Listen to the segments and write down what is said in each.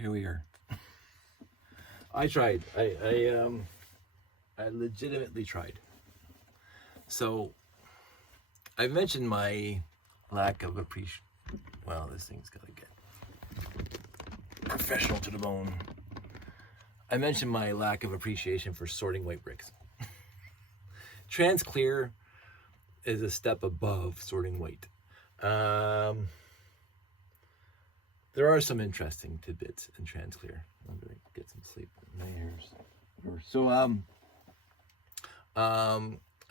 here we are. I tried. I legitimately tried. So I mentioned my lack of appreciation. Well, this thing's gotta get professional to the bone. I mentioned my lack of appreciation for sorting white bricks. Transclear is a step above sorting white. There are some interesting tidbits in Transclear. I'm gonna get some sleep in my ears. So I'm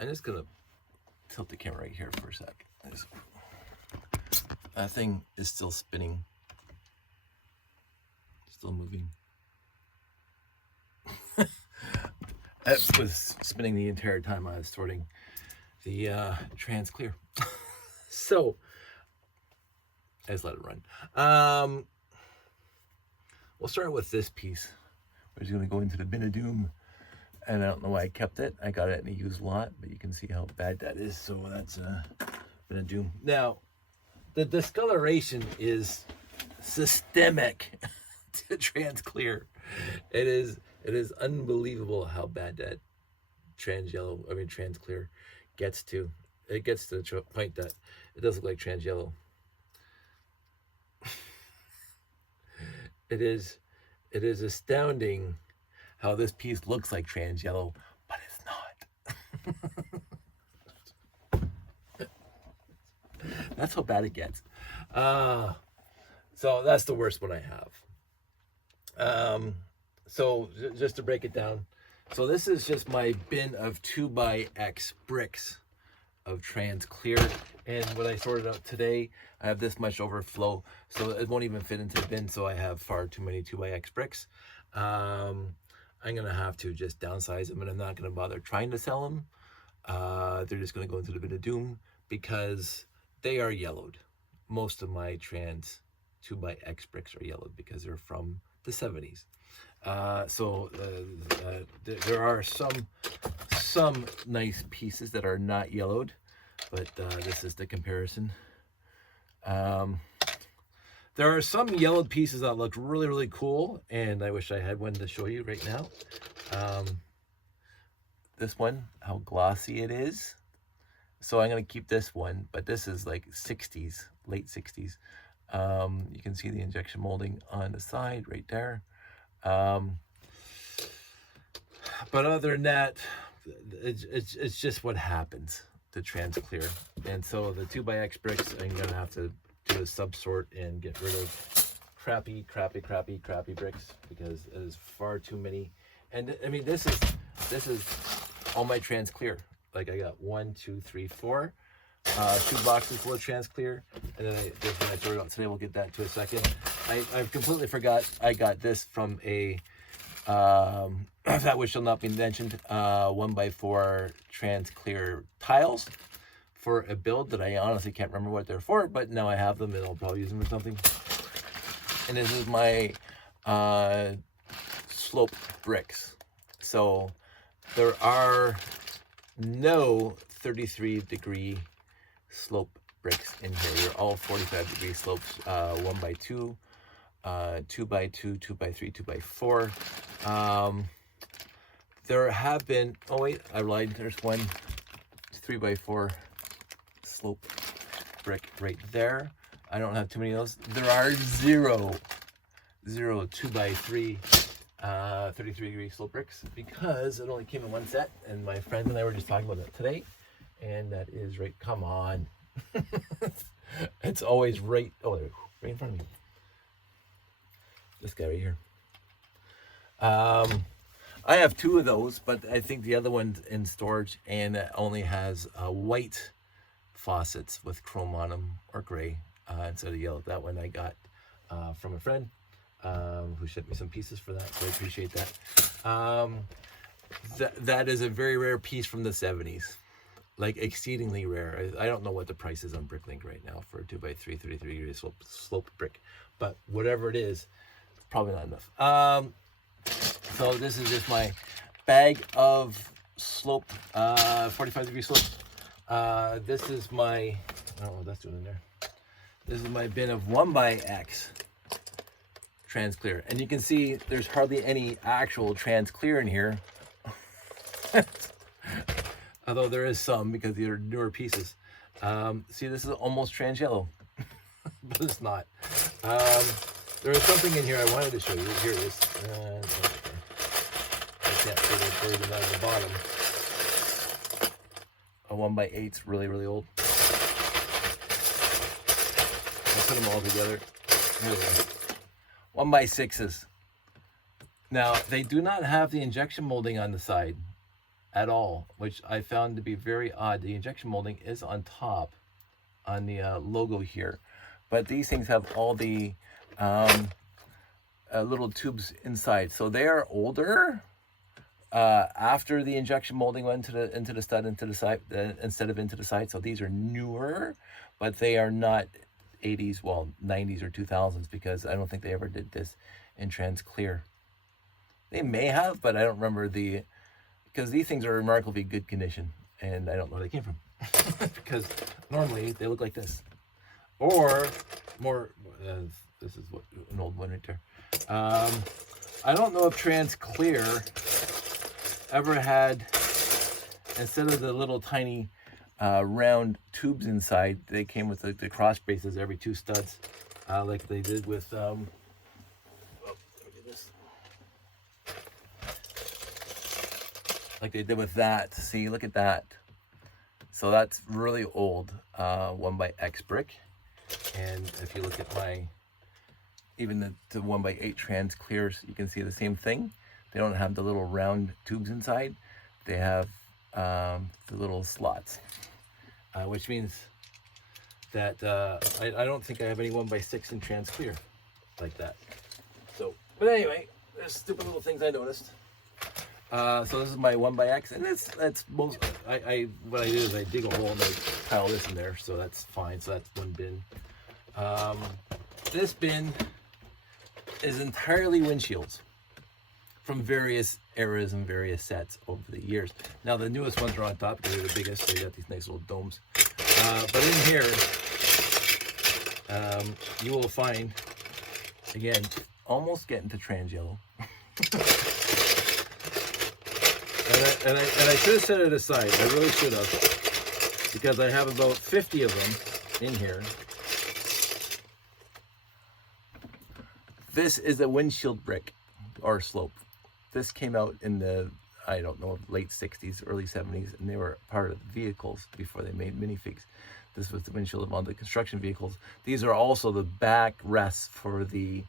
just gonna tilt the camera right here for a sec. That thing is still spinning, still moving. It was spinning the entire time I was sorting the Transclear. So I just let it run. We'll start with this piece. We're just gonna go into the bin of doom. And I don't know why I kept it. I got it in a used lot, but you can see how bad that is. So that's bin of doom. Now, the discoloration is systemic to Transclear. It is unbelievable how bad that Transclear gets to. It gets to the point that it does look like trans yellow. It is astounding how this piece looks like trans yellow, but it's not. That's how bad it gets. So that's the worst one I have. So just to break it down, so this is just my bin of 2x bricks of Transclear, and what I sorted out today, I have this much overflow, so it won't even fit into the bin, so I have far too many 2x bricks. I'm gonna have to just downsize them, and I'm not gonna bother trying to sell them. They're just gonna go into the bin of doom because they are yellowed. Most of my trans 2x bricks are yellowed because they're from the 70s. There are some nice pieces that are not yellowed, but this is the comparison. There are some yellowed pieces that look really, really cool, and I wish I had one to show you right now. This one, how glossy it is. So I'm going to keep this one, but this is like 60s, late 60s. You can see the injection molding on the side right there. But other than that, it's just what happens to Transclear. And so the 2x bricks, I'm going to have to do a sub-sort and get rid of crappy bricks because it is far too many. And I mean, this is all my Transclear. Like I got 1, 2, 3, 4 shoe boxes full of Transclear, and then I sorted out today. We'll get that to a second. I completely forgot I got this from a that which shall not be mentioned 1x4 Transclear tiles for a build that I honestly can't remember what they're for, but now I have them and I'll probably use them for something. And this is my slope bricks. So there are no 33-degree slope bricks in here. They're all 45-degree slopes, 1x2, 2x2, 2x3, 2x4. There have been, oh wait, I lied, there's one 3x4 slope brick right there. I don't have too many of those. There are zero 2x3 33-degree slope bricks because it only came in one set, and my friend and I were just talking about that today, and that is right, come on. It's always right, oh, there, right in front of me. This guy right here. I have 2 of those, but I think the other one's in storage, and it only has white faucets with chrome on them, or gray, instead of yellow. That one I got from a friend who sent me some pieces for that, so I appreciate that. That is a very rare piece from the 70s, like exceedingly rare. I don't know what the price is on Bricklink right now for a 2x3 33-degree slope brick, but whatever it is, it's probably not enough. So this is just my bag of slope, 45-degree slope. This is my, I don't know what that's doing in there. This is my bin of 1x trans clear. And you can see there's hardly any actual trans clear in here. Although there is some because these are newer pieces. See, this is almost trans yellow, but it's not. There is something in here I wanted to show you. Here it is. I can't see the version on the bottom. A 1x8's really, really old. I'll put them all together. Here they are. 1x6s. Now, they do not have the injection molding on the side at all, which I found to be very odd. The injection molding is on top on the logo here, but these things have all the little tubes inside, so they are older after the injection molding went into the stud, into the side, instead of into the side. So these are newer, but they are not 80s, well, 90s or 2000s, because I don't think they ever did this in trans clear. They may have, but I don't remember because these things are remarkably good condition, and I don't know where they came from. Because normally they look like this, or more. This is what an old one right there. I don't know if trans clear ever had, instead of the little tiny round tubes inside, they came with the cross braces every 2 studs, like they did with like they did with that. See, look at that. So that's really old 1x brick. And if you look at even the 1x8 trans clears, you can see the same thing. They don't have the little round tubes inside. They have the little slots, which means that I don't think I have any 1x6 in trans clear like that. So, but anyway, there's stupid little things I noticed. So this is my 1x, and that's most. What I do is I dig a hole and I pile this in there, so that's fine. So that's one bin. This bin is entirely windshields from various eras and various sets over the years. Now the newest ones are on top because they're the biggest. So you got these nice little domes. But in here, you will find, again, almost getting to trans yellow. And I should have set it aside. I really should have, because I have about 50 of them in here. This is a windshield brick or slope. This came out in the, I don't know, late 60s, early 70s, and they were part of the vehicles before they made minifigs. This was the windshield of all the construction vehicles. These are also the back rests for the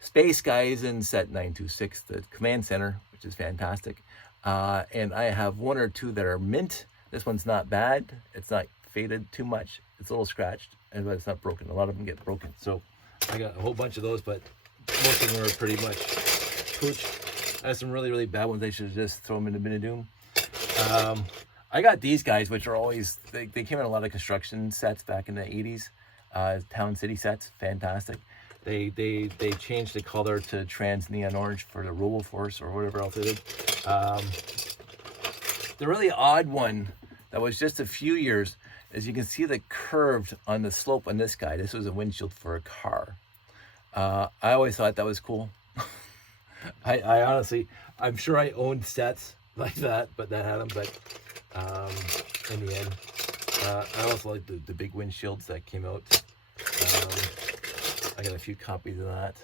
space guys in set 926, the command center, which is fantastic. And I have 1 or 2 that are mint. This one's not bad. It's not faded too much. It's a little scratched, but it's not broken. A lot of them get broken. So I got a whole bunch of those, but most of them are pretty much pooch. I have some really, really bad ones. I should just throw them into Bin of Doom. I got these guys, which are always, they came in a lot of construction sets back in the 80s. Town city sets, fantastic. They changed the color to trans neon orange for the RoboForce or whatever else they did. The really odd one that was just a few years is you can see the curved on the slope on this guy. This was a windshield for a car. I always thought that was cool. I honestly, I'm sure I owned sets like that, but that had them. But in the end, I also like the big windshields that came out. I got a few copies of that.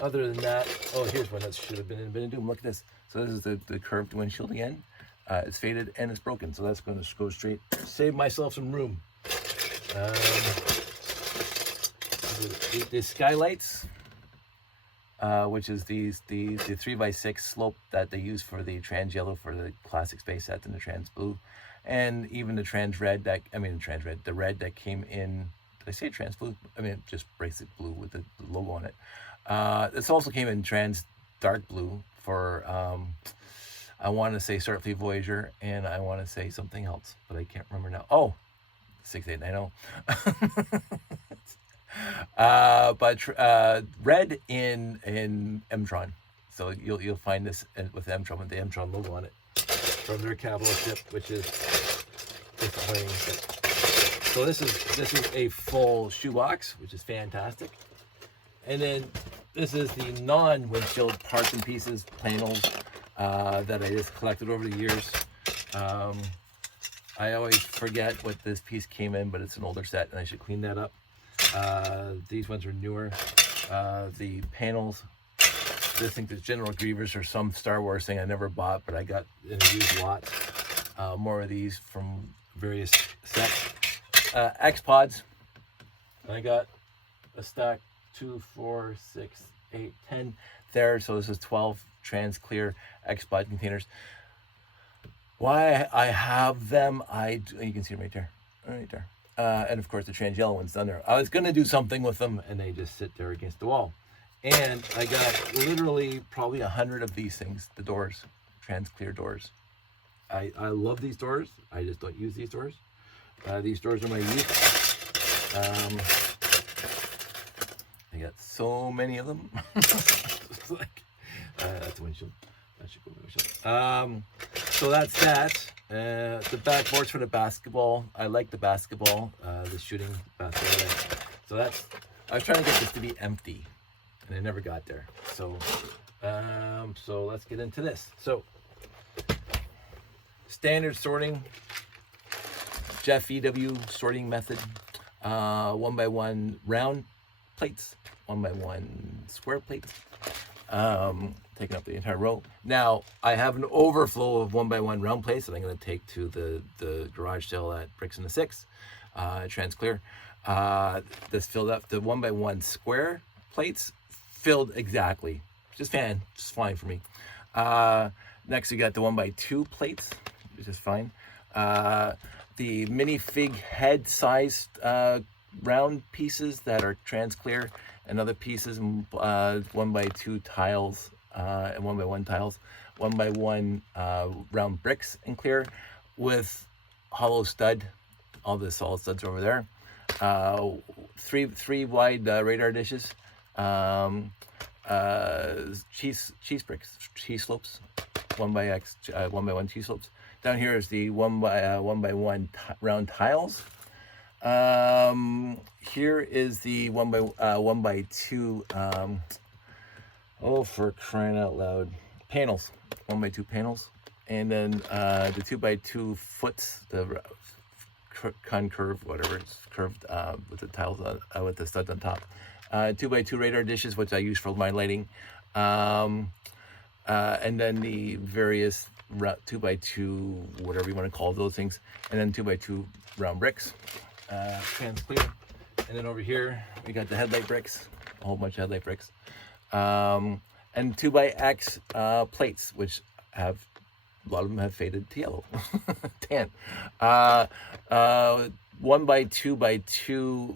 Other than that, oh, here's one that should have been in Bin of Doom. Look at this. So this is the curved windshield again. It's faded and it's broken, so that's going to go straight. Save myself some room. The skylights, which is the 3x6 slope that they use for the trans yellow for the classic space sets and the trans blue, and even the trans red the red that came in. Did I say trans blue? I mean just basic blue with the logo on it. This also came in trans dark blue for I want to say Starfleet Voyager, and I want to say something else, but I can't remember now. Oh, 6890. But red in Mtron, so you'll find this with Mtron, with the Mtron logo on it from their capital ship, which is disappointing. So this is a full shoebox, which is fantastic. And then this is the non-windshield parts and pieces panels that I just collected over the years. I always forget what this piece came in, but it's an older set and I should clean that up. These ones are newer. The panels, I think there's General Grievous or some Star Wars thing I never bought, but I got in a used lot. More of these from various sets. X-Pods. I got a stack 2, 4, 6, 8, 10 there. So this is 12 trans clear X-Pod containers. Why I have them, you can see them right there. And of course the trans yellow one's down there. I was gonna do something with them and they just sit there against the wall. And I got literally probably 100 of these things, the doors, trans clear doors. I love these doors. I just don't use these doors. These doors are my youth. I got so many of them. It's like, that's a windshield. That should go windshield. So that's that. The backboards for the basketball. I like the basketball, the shooting basketball. So that's, I was trying to get this to be empty and I never got there. So, so let's get into this. So standard sorting, Jeff EW sorting method, 1x1 round plates, 1x1 square plates, taking up the entire row. Now I have an overflow of 1x1 round plates that I'm going to take to the garage sale at Bricks in the Six, trans clear. This filled up. The 1x1 square plates filled exactly, just fine for me. Next we got the 1x2 plates, which is fine. The minifig head sized round pieces that are trans clear, and other pieces, 1x2 tiles and 1x1 tiles, 1x1 round bricks and clear with hollow stud. All the solid studs over there. Three wide radar dishes. Cheese bricks, cheese slopes, 1x1 cheese slopes. Down here is the 1x1 round tiles. Here is the 1x2, oh, for crying out loud, panels, 1x2 panels. And then the 2x2 foots, the concurve, whatever, it's curved with the tiles, with the studs on top. 2x2 radar dishes, which I use for my lighting. And then the various 2x2, whatever you want to call those things. And then 2x2 round bricks, trans clear. And then over here, we got the headlight bricks, a whole bunch of headlight bricks. And 2x plates, which have, a lot of them have faded to yellow, tan. 1x2x2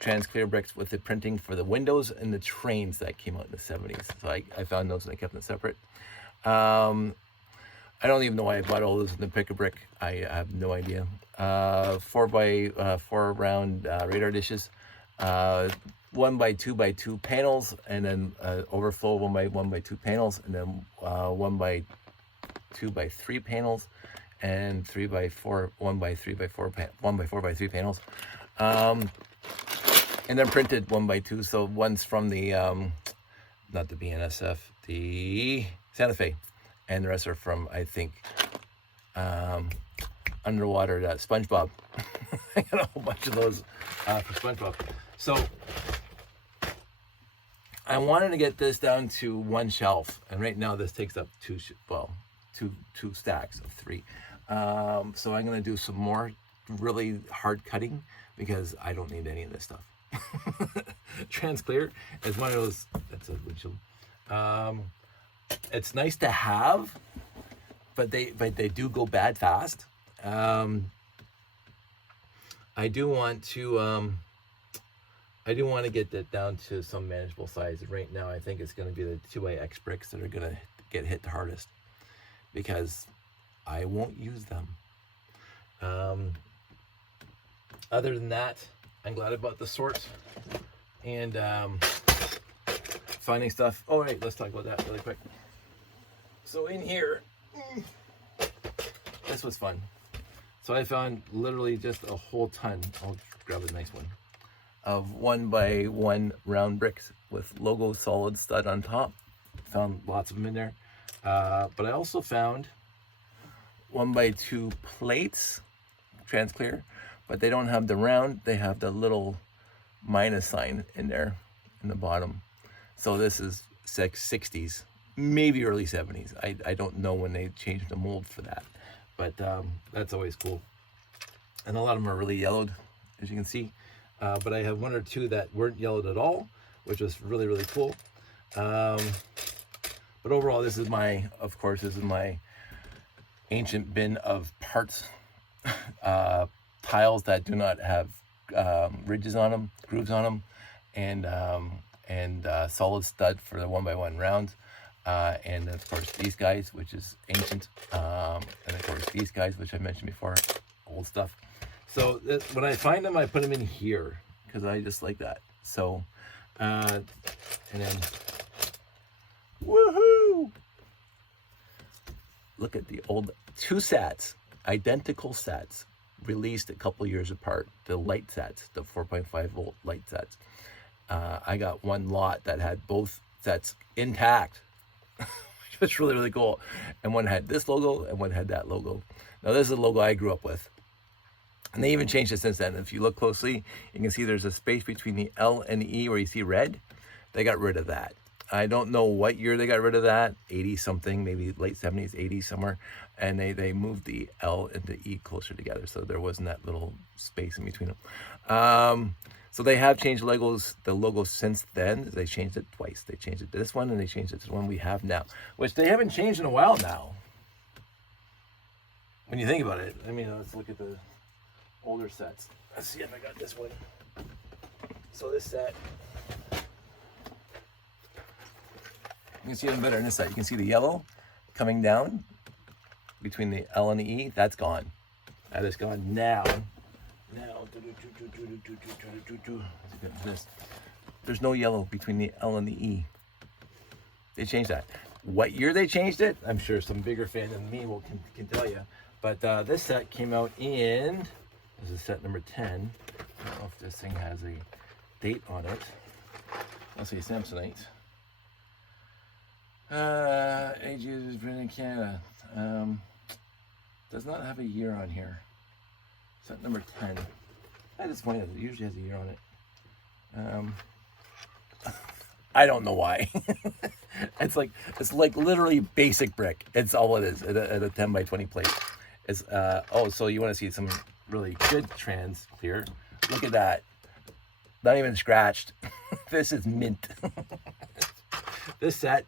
trans clear bricks with the printing for the windows and the trains that came out in the 70s. So I found those and I kept them separate. I don't even know why I bought all those in the pick-a-brick. I have no idea. 4x4 round radar dishes. 1x2x2 panels, and then overflow 1x2 panels, and then 1x2x3 panels, and 3x4 1x4x3 panels, and then printed 1x2. So one's from the not the BNSF, the Santa Fe, and the rest are from, I think, underwater SpongeBob. I got a whole bunch of those for SpongeBob. So I wanted to get this down to one shelf, and right now this takes up two stacks of 3. So I'm going to do some more really hard cutting because I don't need any of this stuff. Trans clear is one of those. That's a windshield. It's nice to have, but they do go bad fast. I do want to get that down to some manageable size. Right now, I think it's going to be the 2AX bricks that are going to get hit the hardest because I won't use them. Other than that, I'm glad about the sorts and finding stuff. Oh, right, let's talk about that really quick. So in here, this was fun. So I found literally just a whole ton. I'll grab a nice one. of 1x1 round bricks with logo solid stud on top. Found lots of them in there. But I also found 1x2 plates, trans clear, but they don't have the round, they have the little minus sign in there in the bottom. So this is 60s, maybe early 70s. I don't know when they changed the mold for that, but that's always cool. And a lot of them are really yellowed, as you can see. But I have one or two that weren't yellowed at all, which was really, really cool. But overall, this is my, of course, this is my ancient bin of parts, tiles that do not have ridges on them, grooves on them, and solid stud for the 1x1 rounds. And of course these guys, which is ancient, and of course these guys, which I mentioned before, old stuff. So when I find them, I put them in here because I just like that. So, and then, woohoo! Look at the old 2 sats, identical sats, released a couple years apart. The light sats, the 4.5 volt light sats. I got one lot that had both sets intact, which was really, really cool. And one had this logo and one had that logo. Now this is a logo I grew up with. And they even changed it since then. If you look closely, you can see there's a space between the L and the E where you see red. They got rid of that. I don't know what year they got rid of that, 80 something, maybe late 70s, 80s somewhere. And they moved the L and the E closer together. So there wasn't that little space in between them. So they have changed the logo since then. They changed it twice. They changed it to this one and they changed it to the one we have now, which they haven't changed in a while now. When you think about it, I mean, let's look at the older sets. Let's see if I got this one. So this set, you can see even better in this set. You can see the yellow coming down between the L and the E. That's gone. That is gone now. There's no yellow between the L and the E. They changed that. What year they changed it, I'm sure some bigger fan than me can tell you. But this set came out in, this is set number 10. I don't know if this thing has a date on it. I'll say Samsonite. Age is printed in Canada. Does not have a year on here. Set number 10. That's disappointing. It usually has a year on it. I don't know why. It's like literally basic brick. It's all it is at a 10 by 20 plate. It's oh, so you want to see some really good trans clear? Look at that. Not even scratched. This is mint. This set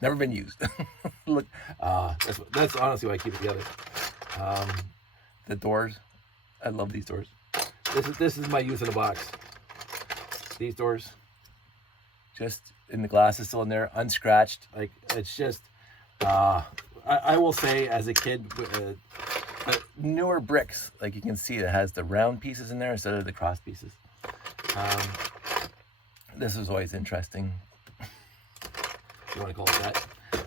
never been used. Look, that's honestly why I keep it together. The doors, I love these doors. This is my youth in a box. These doors, just in the glass is still in there, unscratched. Like it's just, I will say as a kid, the newer bricks, like you can see, it has the round pieces in there instead of the cross pieces. This is always interesting. If you want to call it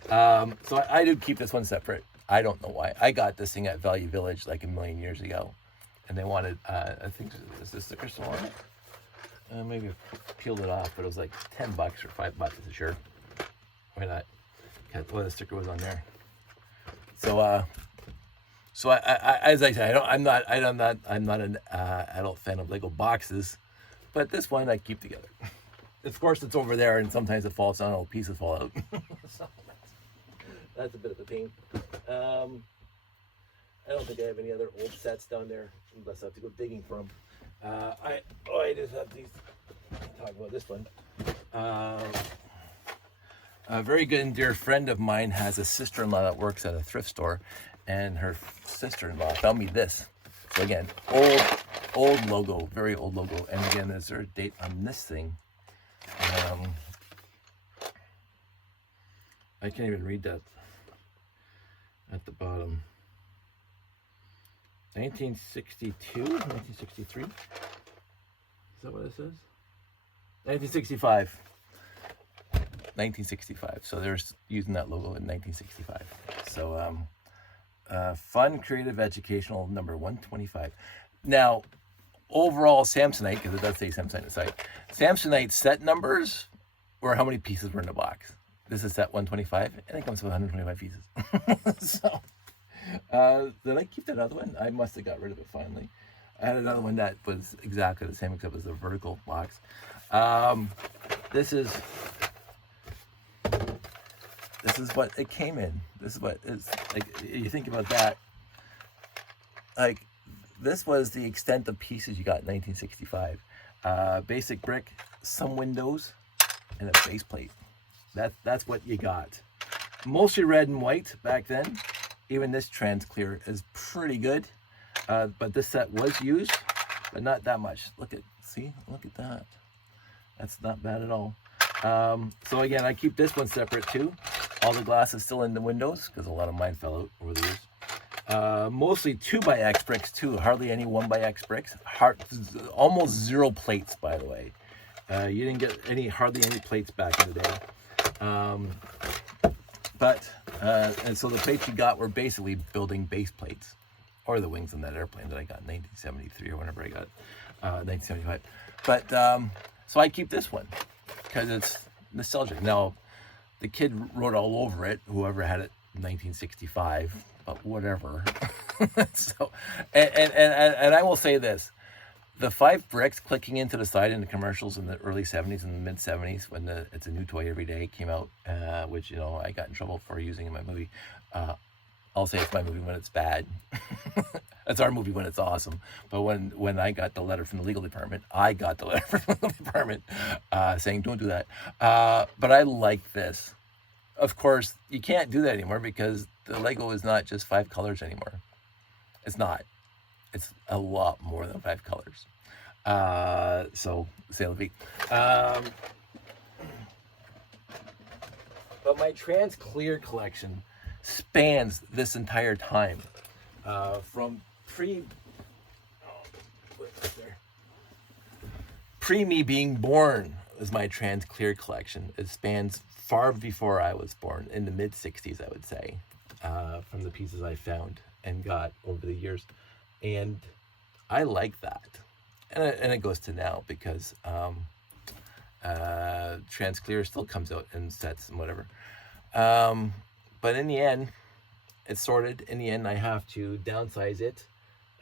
that. So I do keep this one separate. I don't know why. I got this thing at Value Village like a million years ago. And they wanted, I think, is this the crystal on it? Maybe I peeled it off, but it was like $10 or $5 as a shirt. Why not? Well, the sticker was on there. So, I as I said, I'm not an adult fan of Lego boxes, but this one I keep together. Of course, it's over there, and sometimes it falls down, all pieces fall out. So that's a bit of a pain. I don't think I have any other old sets down there, unless I have to go digging for them. I just have these. Talk about this one. A very good and dear friend of mine has a sister-in-law that works at a thrift store, and her sister-in-law found me this. So again, old logo, very old logo. And again, is there a date on this thing? I can't even read that at the bottom. 1962, 1963. Is that what it says? 1965. 1965. So they're using that logo in 1965. So fun, creative, educational, number 125. Now, overall Samsonite, because it does say Samsonite on the site, Samsonite set numbers were how many pieces were in the box. This is set 125, and it comes with 125 pieces. So, did I keep that other one? I must have got rid of it finally. I had another one that was exactly the same, except it was a vertical box. This is what it came in. This is what it's like. You think about that. Like, this was the extent of pieces you got in 1965. Basic brick, some windows, and a base plate. That's what you got. Mostly red and white back then. Even this trans clear is pretty good. But this set was used, but not that much. Look at that. That's not bad at all. So again, I keep this one separate too. All the glass is still in the windows because a lot of mine fell out over the years. Mostly 2x bricks too. Hardly any 1x bricks. Almost zero plates, by the way. You didn't get hardly any plates back in the day. And so the plates you got were basically building base plates, or the wings on that airplane that I got in 1973 or whenever I got 1975. But so I keep this one because it's nostalgic. Now, the kid wrote all over it, whoever had it in 1965, but whatever. So, and I will say this. The 5 bricks clicking into the side in the commercials in the early 70s and the mid 70s when It's a New Toy Every Day came out, which, you know, I got in trouble for using in my movie. I'll say it's my movie when it's bad. It's our movie when it's awesome. But when I got the letter from the legal department, saying don't do that. But I like this. Of course, you can't do that anymore because the Lego is not just 5 colors anymore. It's not. It's a lot more than 5 colors. So, say la vie. But my trans clear collection spans this entire time. From pre me being born is my trans clear collection. It spans far before I was born, in the mid 60s, I would say, from the pieces I found and got over the years. And I like that. And it goes to now because trans clear still comes out in sets and whatever. But in the end, it's sorted. In the end, I have to downsize it.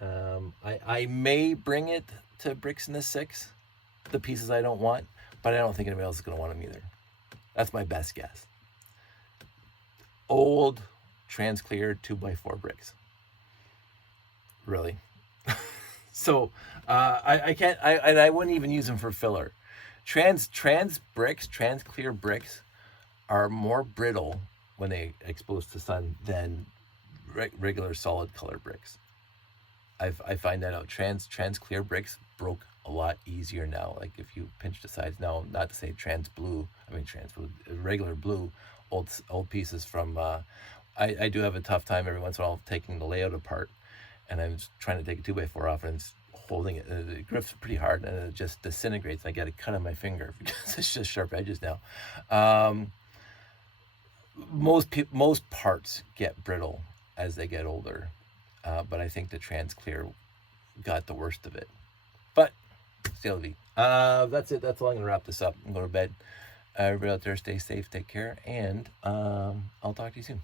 I may bring it to Bricks in the 6, the pieces I don't want, but I don't think anybody else is going to want them either. That's my best guess. Old, trans clear 2x4 bricks. Really. So I can't. I wouldn't even use them for filler. Trans clear bricks are more brittle when they expose to sun than regular solid color bricks. I find that out. Trans clear bricks broke a lot easier now. Like if you pinch the sides now, not to say regular blue, old pieces from. I do have a tough time every once in a while taking the layout apart, and I'm trying to take a 2x4 off, and it's holding it. It grips pretty hard, and it just disintegrates. I get a cut on my finger because it's just sharp edges now. Most parts get brittle as they get older, but I think the trans clear got the worst of it. But still, that's it. That's all. I'm gonna wrap this up and go to bed. Everybody out there, stay safe, take care, and I'll talk to you soon.